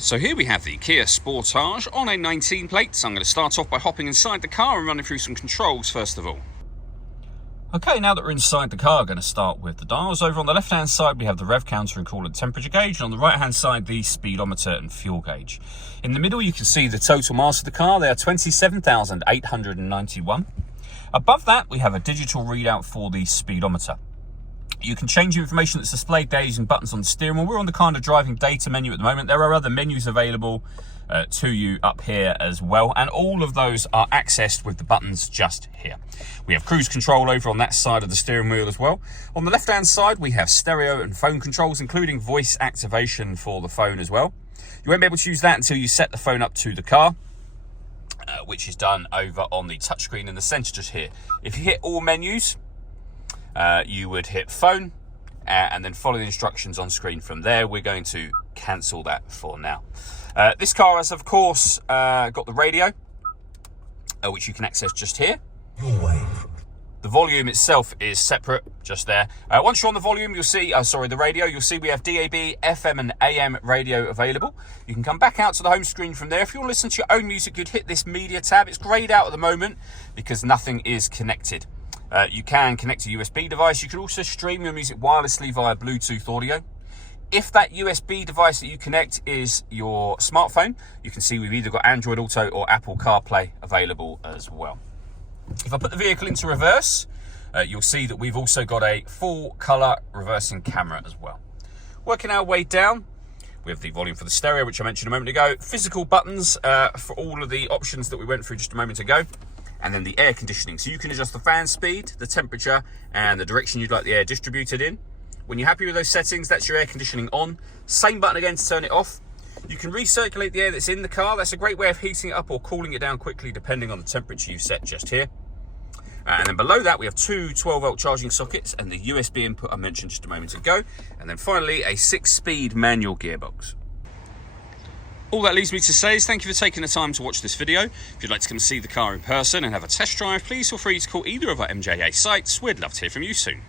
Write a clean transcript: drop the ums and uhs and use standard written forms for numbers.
So here we have the Kia Sportage on a 19 plate. So I'm going to start off by hopping inside the car and running through some controls first of all. Okay, now that we're inside the car, I'm going to start with the dials. Over on the left-hand side, we have the rev counter and coolant temperature gauge. And on the right-hand side, the speedometer and fuel gauge. In the middle, you can see the total miles of the car. They are 27,891. Above that, we have a digital readout for the speedometer. You can change the information that's displayed there using buttons on the steering wheel. We're on the kind of driving data menu at the moment. There are other menus available to you up here as well, and all of those are accessed with the buttons just here. We have cruise control over on that side of the steering wheel as well. On the left-hand side, we have stereo and phone controls, including voice activation for the phone as well. You won't be able to use that until you set the phone up to the car, which is done over on the touchscreen in the center just here. If you hit all menus, you would hit phone and then follow the instructions on screen from there. We're going to cancel that for now. This car has, of course, got the radio, which you can access just here. The volume itself is separate, just there. Once you're on the volume, you'll see, the radio, you'll see we have DAB, FM and AM radio available. You can come back out to the home screen from there. If you want to listen to your own music, you'd hit this media tab. It's grayed out at the moment because nothing is connected. You can connect a USB device. You can also stream your music wirelessly via Bluetooth audio. If that USB device that you connect is your smartphone, you can see we've either got Android Auto or Apple CarPlay available as well. If I put the vehicle into reverse, you'll see that we've also got a full colour reversing camera as well. Working our way down, we have the volume for the stereo, which I mentioned a moment ago. Physical buttons for all of the options that we went through just a moment ago. And then the air conditioning. So you can adjust the fan speed, the temperature, and the direction you'd like the air distributed in. When you're happy with those settings, that's your air conditioning on. Same button again to turn it off. You can recirculate the air that's in the car. That's a great way of heating it up or cooling it down quickly, depending on the temperature you've set just here. And then below that, we have two 12-volt charging sockets and the USB input I mentioned just a moment ago. And then finally, a 6-speed manual gearbox. All that leaves me to say is thank you for taking the time to watch this video. If you'd like to come see the car in person and have a test drive, please feel free to call either of our MJA sites. We'd love to hear from you soon.